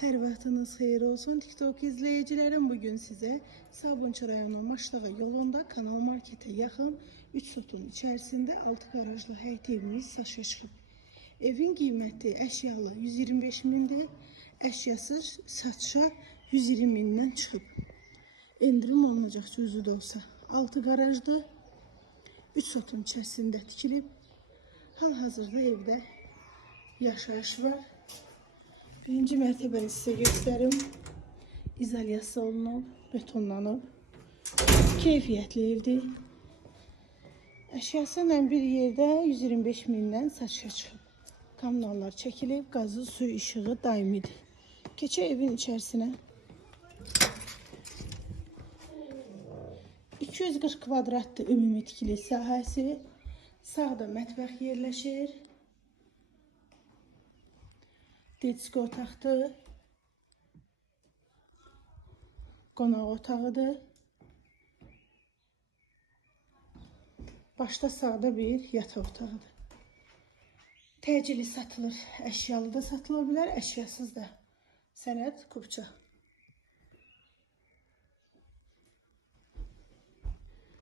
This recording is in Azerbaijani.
Hər vaxtınız xeyir olsun. TikTok izləyicilərim, bugün sizə Sabunçu rayonu Maşdağa yolunda Kanal Marketə yaxın 3 sotun içərisində 6 qarajlı həyət evimiz satışa çıxıb. Evin qiyməti əşyalı 125 mindir, əşyasız satışa 120 mindən çıxıb. Endirim olunacaq cüzü də olsa. 6 qarajlı 3 sotun içərisində tikilib. Hal-hazırda evdə yaşayış var. Birinci mərtəbəni sizə göstərim. İzolyasiya olunub, betonlanıb. Keyfiyyətli evdir. Əşyası ilə bir yerdə 125 mindən satışa çıxıb. Kommunallar çəkilib, qazı, suyu, işığı daimidir. Keçək evin içərisinə. 240 kvadratdır ümumi tikili sahəsi. Sağda mətbəx yerləşir. Detski otaqdır. Qonaq otağıdır. Başda sağda bir yataq otağıdır. Təcili satılır. Əşyalı da satıla bilər, əşyasız da. Sənəd kupça.